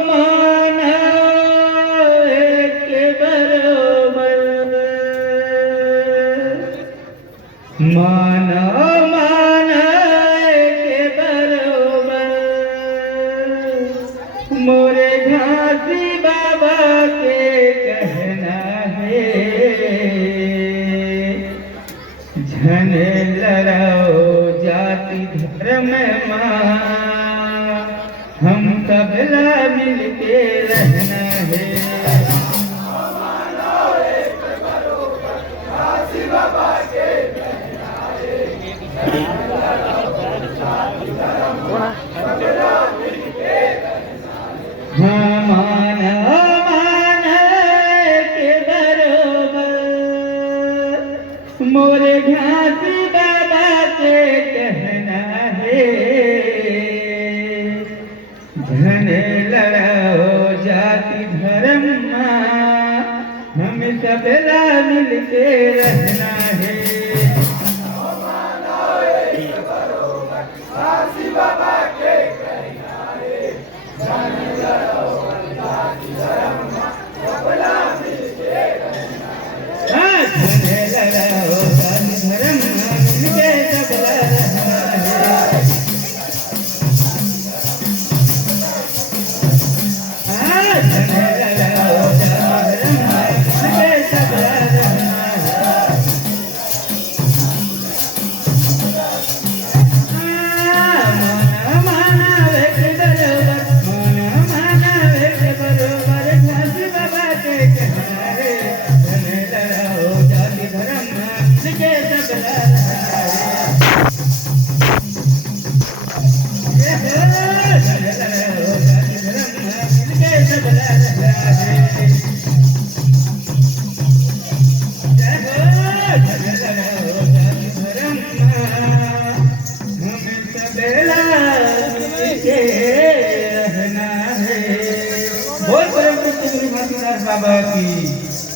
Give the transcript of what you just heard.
मान के बरोबर मान मान के बरोबर मोरे घासी बाबा के कहना है झन लड़ाओ जाति धर्म मां हम सबला मिलके रहना है। हाँ मान मान के बरोबर मोरे घासी बाबा के कहना है धन लड़ाओ जाति धर्म हम सबला मिलके रहना है। बोल परम पूज्य गुरु घासीदास बाबा की।